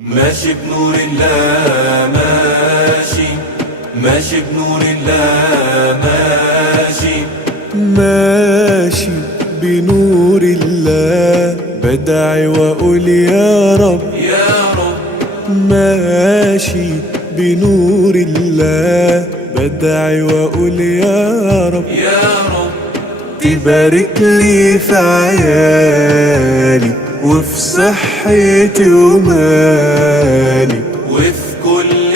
ماشي بنور الله ماشي، ماشي بنور الله ماشي، ماشي بنور الله بدعي وأقول يا رب يا رب. ماشي بنور الله بدعي وأقول يا رب يا رب تبارك لي في عيالي وفي صحتي ومالي وفي كل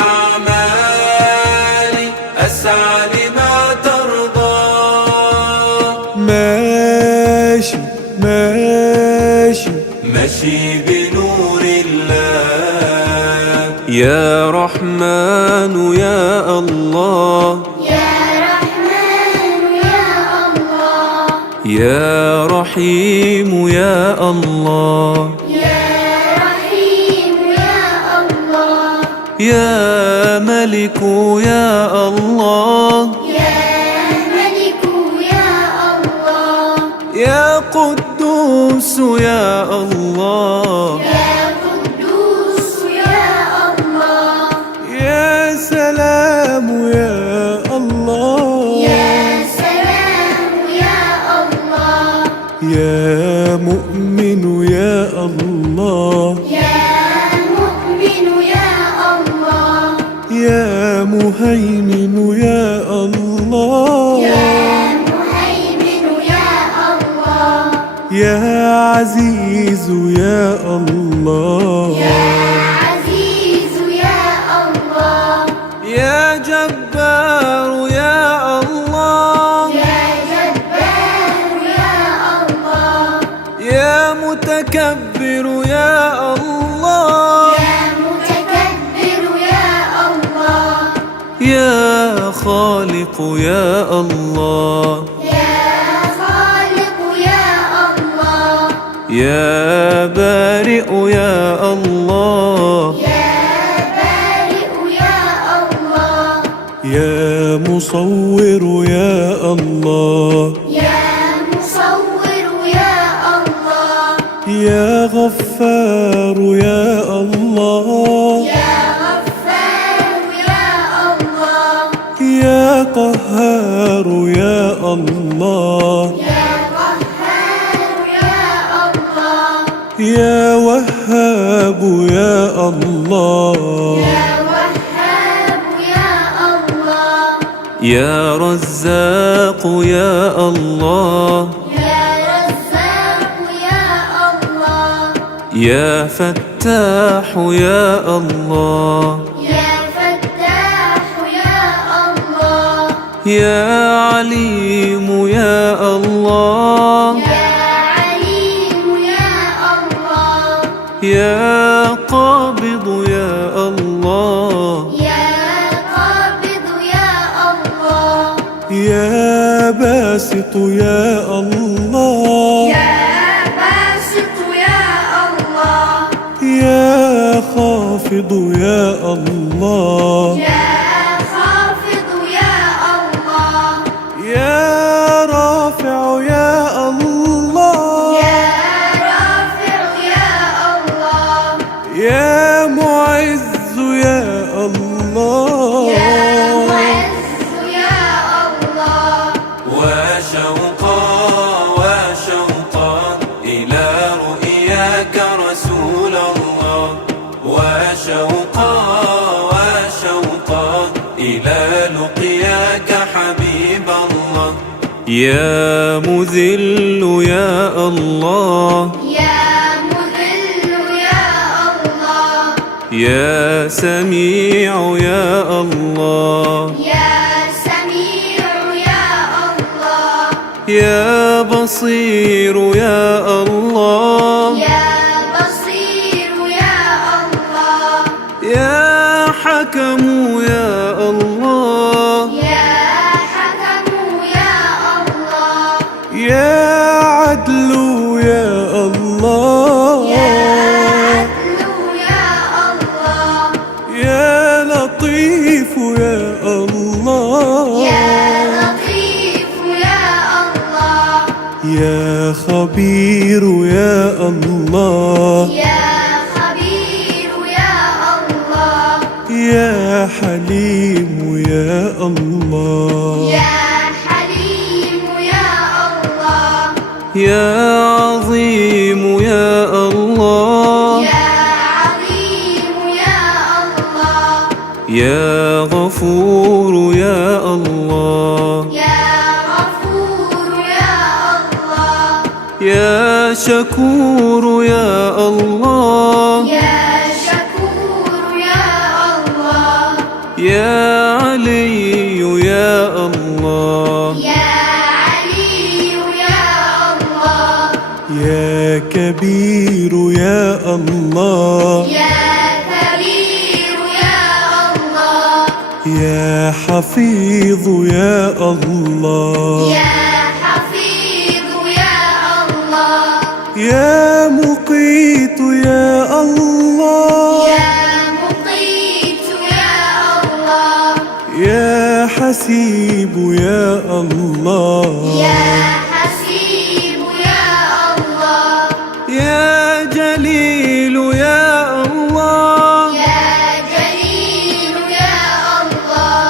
أعمالي أسعى لما ترضى. ماشي ماشي ماشي بنور الله يا رحمن يا الله يا رحيم يا الله يا ملك يا الله يا قدوس يا الله يا سلام يا الله يا مؤمن يا الله يا مهيمن يا الله يا عزيز يا الله يا جبار يا الله يا متكبر يا الله يا خالق يا الله يا بارئ يا الله يا مصور يا الله يا غفار يا الله يا قهار يا الله يا وهاب يا الله يا رزاق يا الله يا فتاح يا الله يا عليم يا الله يا قابض يا الله يا باسط يا الله يا خافض يا الله يا رافع يا الله يا معز يا الله وشوقا وشوقا إلى رؤياك رسول الله، وشوقا وشوقا إلى لقياك حبيب الله. يا مذل يا الله يا سميع يا الله يا بصير يا الله يا حكم يا الله يا عدل يا الله يا لطيف يا الله يا خبير يا الله يا خبير يا حليم يا الله، يا حليم يا الله، يا عظيم يا الله، يا عظيم يا الله، يا غفور يا الله، يا غفور يا الله، يا شكور يا الله، يا شكور يا الله، يا علي يا الله، يا علي يا الله، يا كبير يا الله، يا كبير يا الله، يا حفيظ يا الله، يا حفيظ يا الله، يا مقيت يا الله، يا مقيت يا الله، يا حسيب يا الله، يا حسيب يا الله، يا جليل يا الله، يا جليل يا الله،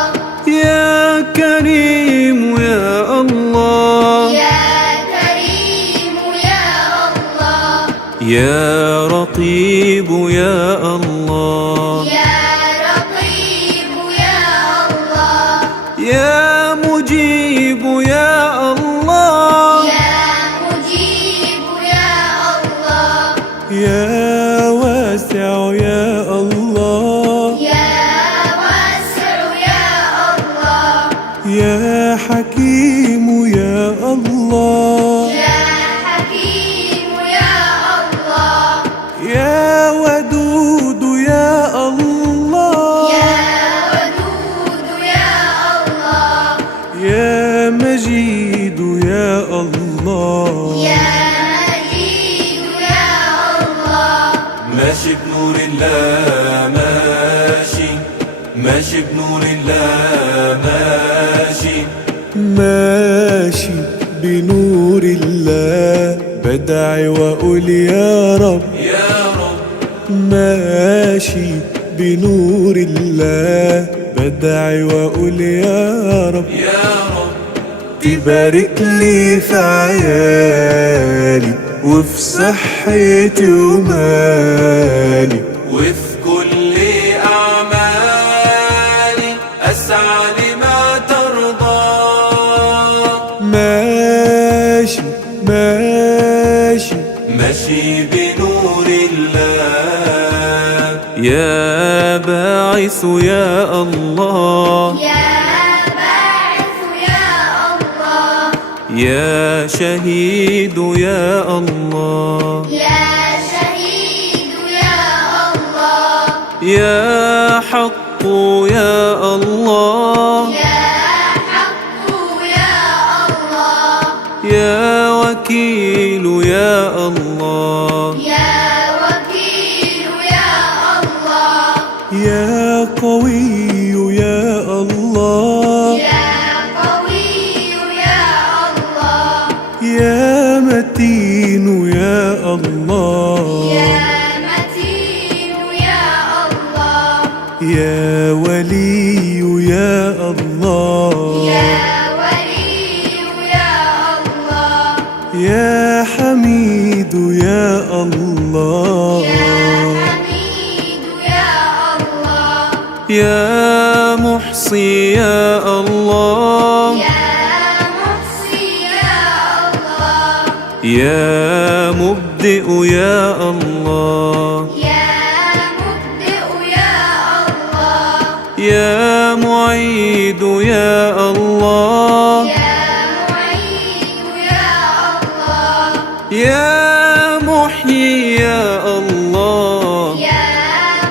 يا كريم يا الله، يا كريم يا الله، يا رقيب يا الله، يا رقيب يا الله، يا مجيب يا الله، يا مجيب يا الله، يا واسع يا الله، يا واسع يا الله، يا حكيم يا الله، يا حكيم يا الله، يا ودود يا الله، يا ودود يا الله، يا مجيد يا الله، يا مجيد يا الله، ماشي بنور الله ماشي، ماشي بنور الله ماشي، ماشي بنور الله، بدعي وأقول يا رب، يا رب ماشي بنور الله، بدعي وأقول يا رب، يا رب تبارك لي في عيالي وفي صحتي ومالي، وفي كل أعمالي أسعى لما ترضى، ماشي ماشي ماشي بنور الله، يا باعث يا الله، يا باعث يا الله، يا شهيد يا الله، يا شهيد يا الله، يا حق يا الله، يا حق يا الله، يا وكيل يا الله، يا وكيل يا الله، يا قوي يا الله، يا قوي يا الله، يا متين يا الله، يا متين يا الله، يا ولي يا الله، يا ولي يا الله، يا حميد يا الله، يا حميد يا الله، يا محصي يا الله، يا محصي يا الله، يا مبدئ يا الله، يا مبدئ يا الله، يا معيد يا الله، يا معيد يا الله، يا محيي يا الله، يا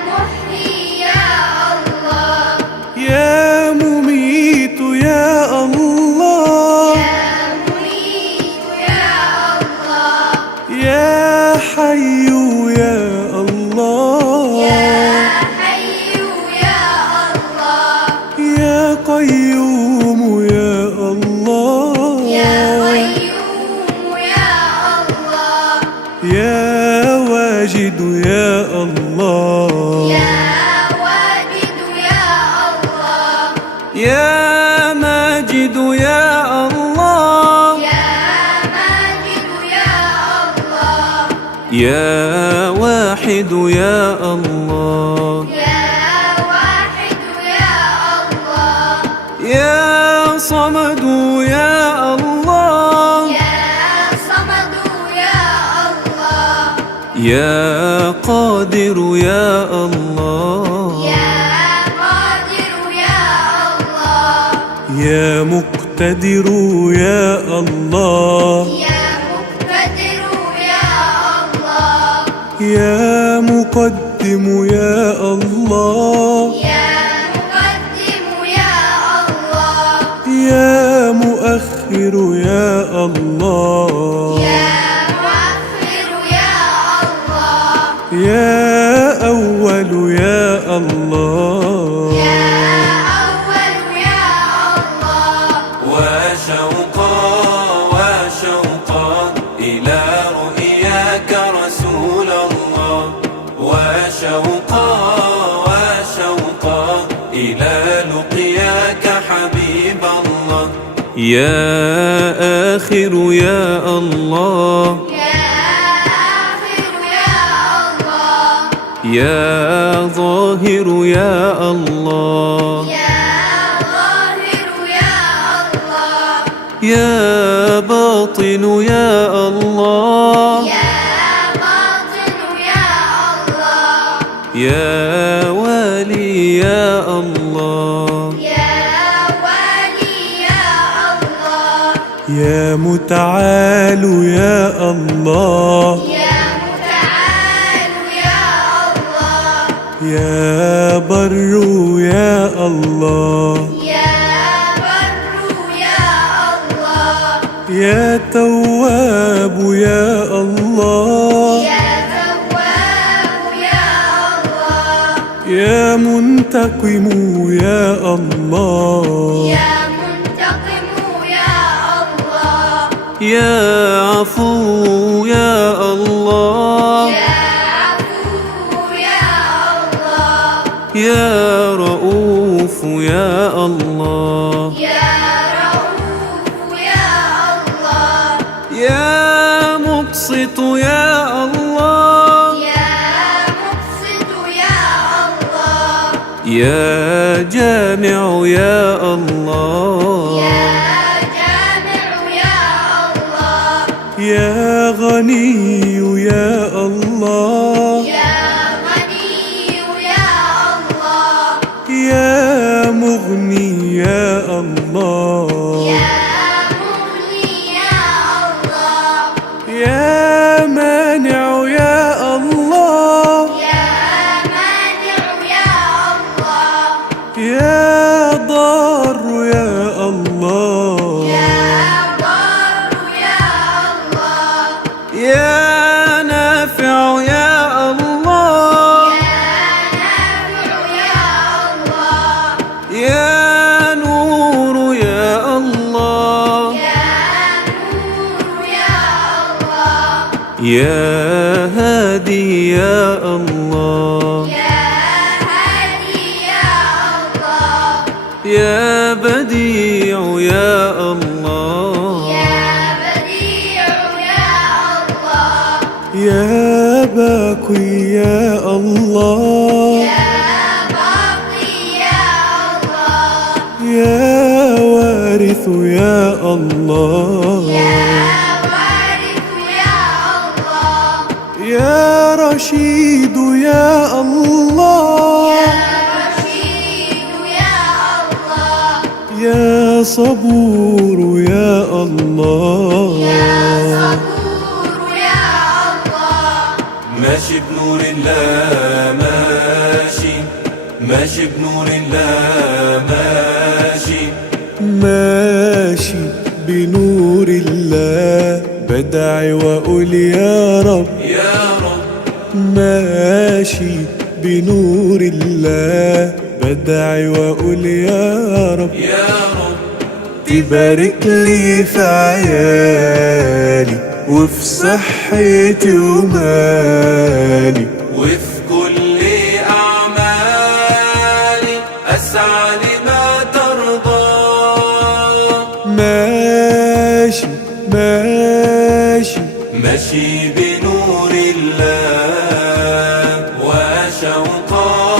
محيي يا الله، يا مميت يا الله، يا مميت يا الله، يا حي يا الله، يا حي يا الله، يا قيوم يا ماجد يا الله، يا ماجد يا الله، يا واحد يا الله، يا واحد يا الله، يا صمد يا الله، يا صمد يا الله، يا قادر يا الله، يا قادر يا الله، يا مقتدر يا الله، يا مقتدر يا الله، يا مقدم يا الله، يا مقدم يا الله، يا مؤخر يا الله، يا مؤخر يا الله، يا أول يا الله، يا أول يا الله، وشوقا وشوقا إلى رؤياك رسول الله، وشوقا وشوقا إلى لقياك حبيب الله، يا آخر يا الله، يا آخر يا الله، يا ظاهر يا الله، يا ظاهر يا الله، يا باطن يا الله، يا باطن يا الله، يا والي يا الله، يا والي يا الله، يا متعال يا الله، يا متعال يا الله، يا بر يا الله، يا بر يا الله، يا تواب يا الله، يا تواب يا الله، يا منتقم يا الله، يا منتقم يا الله، يا عفو يا الله، يا عفو يا الله، يا رؤوف يا الله، يا رؤوف يا الله، يا مقسط يا الله، يا مقسط يا الله، يا جامع يا الله، يا جامع يا الله، يا غني يا الله، يا غني يا الله، يا مغني يا الله، يا مغني يا الله، يا مانع يا الله، يا مانع يا الله، يا ضار يا الله، يا ضار يا الله، يا نافع يا الله، يا نافع يا الله، يا نور يا الله، يا نور يا الله، يا هادي يا الله، يا هادي يا الله، يا بديع يا الله، يا بديع يا الله، يا باقي يا الله، يا باقي يا الله، يا وارث يا الله، يا وارث يا الله، يا رشيد يا الله، يا رشيد يا الله، يا صبور يا الله، يا صبور يا الله، ماشي بنور الله ماشي، ماشي بنور الله ماشي، ماشي بنور الله، بدعي وأقول يا رب، يا رب ماشي بنور الله، بدعي وأقول يا رب، يا رب تبارك لي في عيالي وفي صحتي ومالي، وفي كل أعمالي أسعى لما ترضى، ماشي ماشي ماشي بنور الله وشوقا